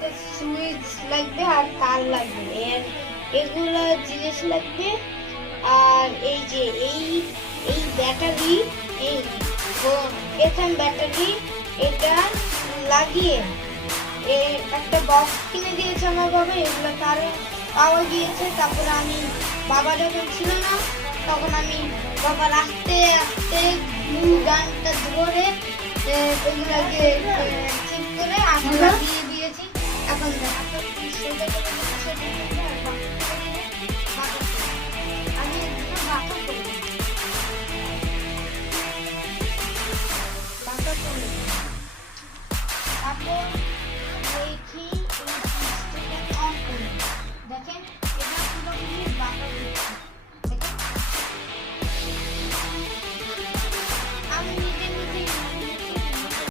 একটা সুইচ লাগবে আর তার লাগবে, এগুলো জিনিস লাগবে। আর এই যে এই এই ব্যাটারি, এই এখান ব্যাটারি, এটা লাগিয়ে একটা বক্স কিনে দিয়েছে আমার বাবা, এগুলো তারে পাওয়া গিয়েছে। তারপরে আমি, বাবা যখন ছিল না তখন আমি বাবা রাখতে রাখতে গানটা ধরে এগুলাকে ঠিক করে আমরা দিয়ে দিয়েছি। এখন আমি বাঁকা করি, বাঁকা করি। তারপর দেখি এই সুইচটাকে অন করি, দেখেন এটা পুরোপুরি বাঁকা হচ্ছে।